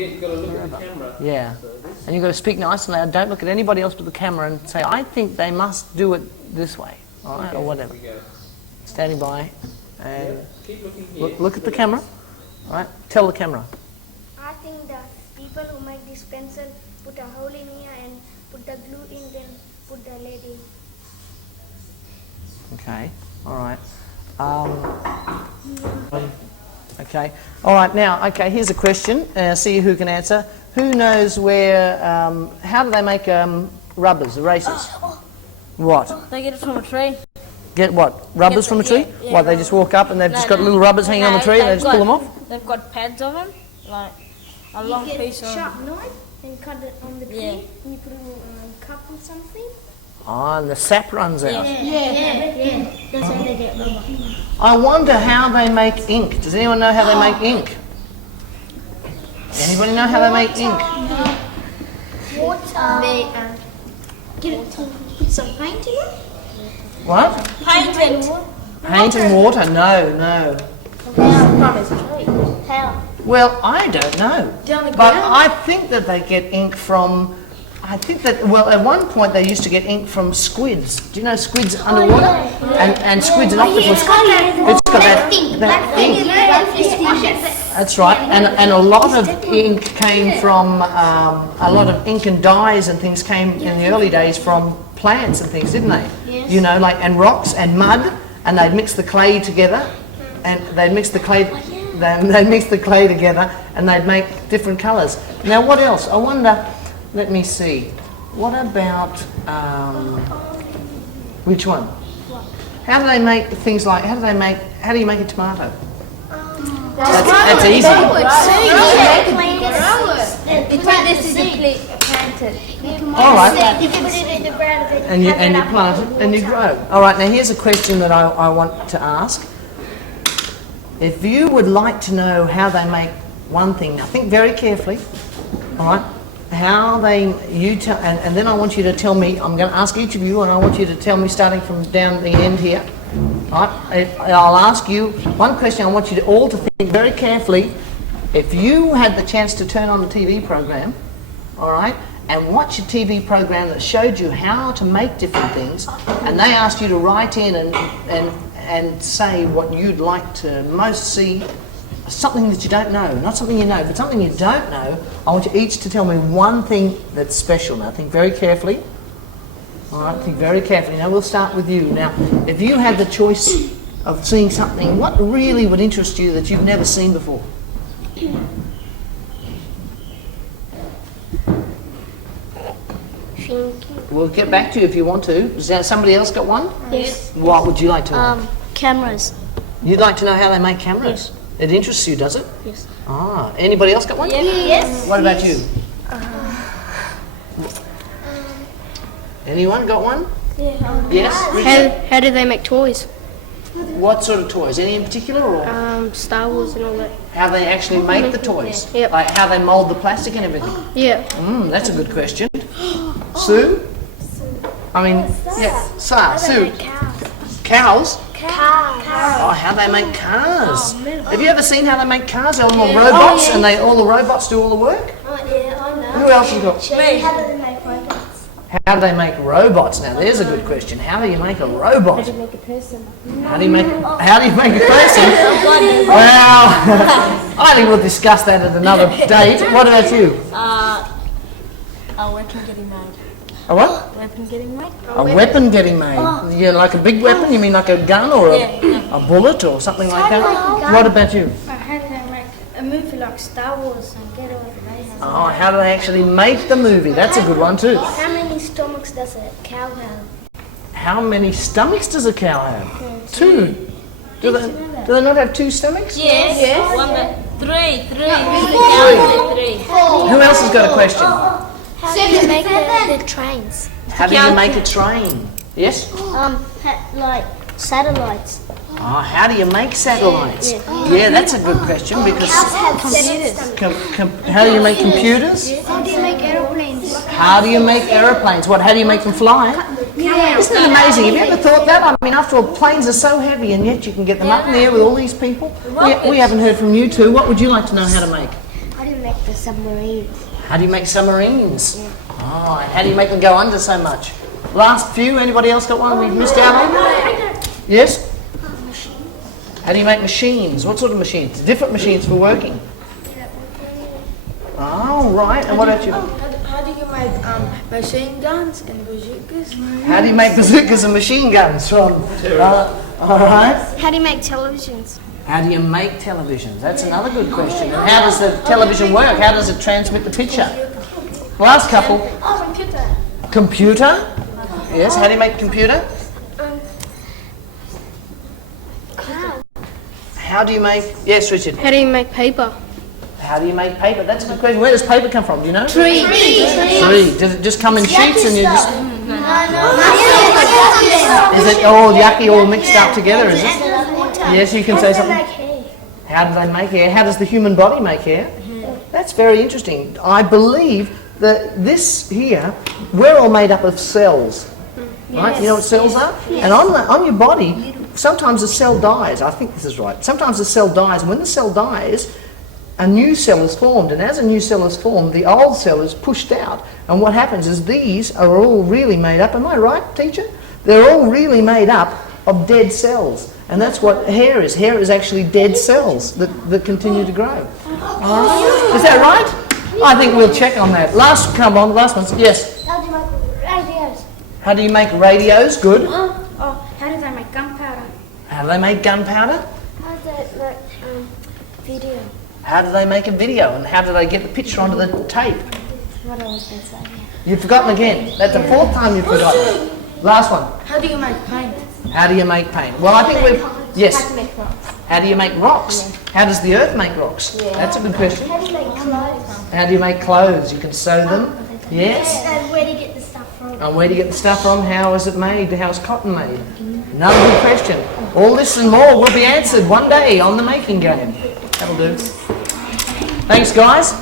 you've got to look at the camera. Yeah. And you've got to speak nice and loud. Don't look at anybody else but the camera and say, I think they must do it this way, all right, or whatever. Standing by and keep looking here. look at the camera, all right? Tell the camera. I think the people who make this pencil put a hole in here and put the glue in, then put the lead in. Okay, all right. Okay, all right, now, okay, here's a question. See who can answer. Who knows where, how do they make rubbers, erasers? What? They get it from a tree. Get what? Rubbers from a tree? Yeah. What, they just walk up and they've just got little rubbers hanging on the tree and they just pull them off? They've got pads of them, like a long piece of... You get a sharp knife and cut it on the tree, and you put it in a cup or something. Oh, and the sap runs out. Yeah. That's how they get rubber. I wonder how they make ink. Does anyone know how they make ink? Anybody know how they make ink? Water. They put some paint in it. What? Paint and water? No. How? Well, I don't know. But I think that they get ink from... I think that, well, at one point they used to get ink from squids. Do you know squids underwater? And squids and octopus. It's got that ink. That's right. And a lot of ink came from, a lot of ink and dyes and things came in the early days from plants and things, didn't they? Yes. You know, like, and rocks and mud, and they'd mix the clay together, and they'd mix the clay, they'd mix the clay together, and they'd make different colours. Now, what else? I wonder... Let me see. What about, which one? How do they make things like, how do you make a tomato? That's easy. This is planted. All right. You put it in the ground And you plant it and you grow. All right, now here's a question that I want to ask. If you would like to know how they make one thing, now think very carefully, all right? How they, and then I want you to tell me, I'm going to ask each of you and I want you to tell me starting from down the end here. Right? I'll ask you one question. I want you to all to think very carefully. If you had the chance to turn on the TV program, all right, and watch a TV program that showed you how to make different things, and they asked you to write in and say what you'd like to most see, something that you don't know, not something you know, but something you don't know, I want you each to tell me one thing that's special. Now, think very carefully. All right, think very carefully. Now, we'll start with you. Now, if you had the choice of seeing something, what really would interest you that you've never seen before? We'll get back to you if you want to. Has somebody else got one? Yes. What would you like to know? Cameras. You'd like to know how they make cameras? Yes. It interests you, does it? Yes. Ah, anybody else got one? Yes. What about you? Anyone got one? Yeah. Yes? How do they make toys? What sort of toys? Any in particular, or Star Wars and all that. how they actually make the toys? Yep. Like how they mould the plastic and everything? Yeah. That's a good question. Sue? I mean, yeah, Sue. Cows? Oh, how they make cars. Have you ever seen how they make cars? They're all robots, and all the robots do all the work? Oh, yeah, I know. Who else has got? How do they make robots? How do they make robots? Now, there's a good question. How do you make a robot? How do you make a person? How do you make a person? Well, I think we'll discuss that at another date. What about you? A weapon getting made. A what? Weapon getting made? A weapon getting made. Yeah, like a big weapon? You mean like a gun or a bullet or something like that? What about you? How do they make a movie like Star Wars and get all the lasers? Oh, how do they actually make the movie? That's a good one too. How many stomachs does a cow have? How many stomachs does a cow have? Two. Do they not have two stomachs? Yes. Three. Who else has got a question? How do you make the trains? How do you make a train? Yes? Like satellites. Oh, how do you make satellites? Yeah, that's a good question because how do you make computers? How do you make aeroplanes? How do you make aeroplanes? What? How do you make them fly? Isn't it amazing? Have you ever thought that? I mean, after all, planes are so heavy, and yet you can get them up in the air with all these people. We haven't heard from you two. What would you like to know how to make? How do you make the submarines. How do you make submarines? Oh, and how do you make them go under so much? Last few, anybody else got one we've missed out on? Yes? How do you make machines? What sort of machines? Different machines for working. Oh, right. And what about you? How do you make machine guns and bazookas? How do you make bazookas and machine guns from? All right. How do you make televisions? How do you make televisions? That's another good question. And how does the television work? How does it transmit the picture? Last couple. Computer. Computer? Yes, how do you make computer? How do you make... Yes, Richard. How do you make paper? How do you make paper? That's a good question. Where does paper come from? Do you know? Tree. Tree. Does it just come in sheets and you just... Is it all yucky, all mixed up together, is it? Yes, you can say something. How do they make hair? How does the human body make hair? That's very interesting. I believe that this here, we're all made up of cells. Right? You know what cells are? And on your body, sometimes a cell dies. I think this is right. Sometimes a cell dies, and when the cell dies, a new cell is formed, and as a new cell is formed, the old cell is pushed out. And what happens is these are all really made up, am I right, teacher? They're all really made up of dead cells. And that's what hair is. Hair is actually dead cells that continue to grow. All right? Is that right? I think we'll check on that. Last one. Yes? How do you make radios? How do you make radios? Good. How do they make gunpowder? How do they make gunpowder? How do they make video? How do they make a video? And how do they get the picture onto the tape? What I was going to say. You've forgotten again. That's the fourth time you've forgotten. Last one. How do you make paint? How do you make paint? Well, I think we've... Yes. How to make rocks? How do you make rocks? How does the earth make rocks? That's a good question. How do you make clothes? How do you make clothes? You can sew them. Yes. And where do you get the stuff from? And where do you get the stuff from? How is it made? How is cotton made? Another good question. All this and more will be answered one day on the making game. That'll do. Thanks, guys.